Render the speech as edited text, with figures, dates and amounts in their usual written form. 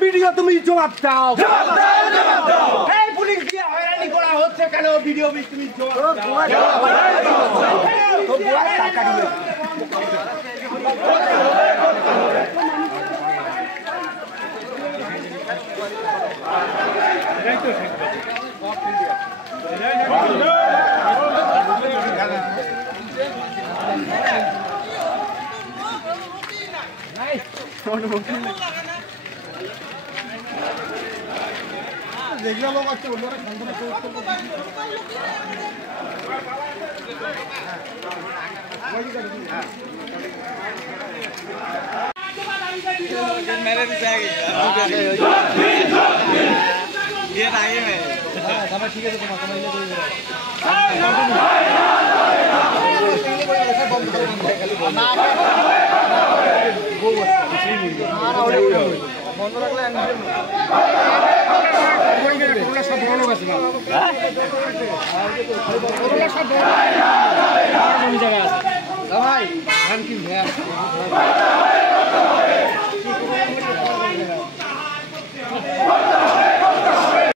video তুমি জবাব দাও পুলিশ দিয়ে হয়রানি করা হচ্ছে কেন ভিডিও তুমি জবাব যেগুলো লোক আছে ওনারা मेरे भी जाएगी ये आगे में समय ठीक है तुम्हारा समय ले বন্ধ রাখলে সব বড় লোক আছে না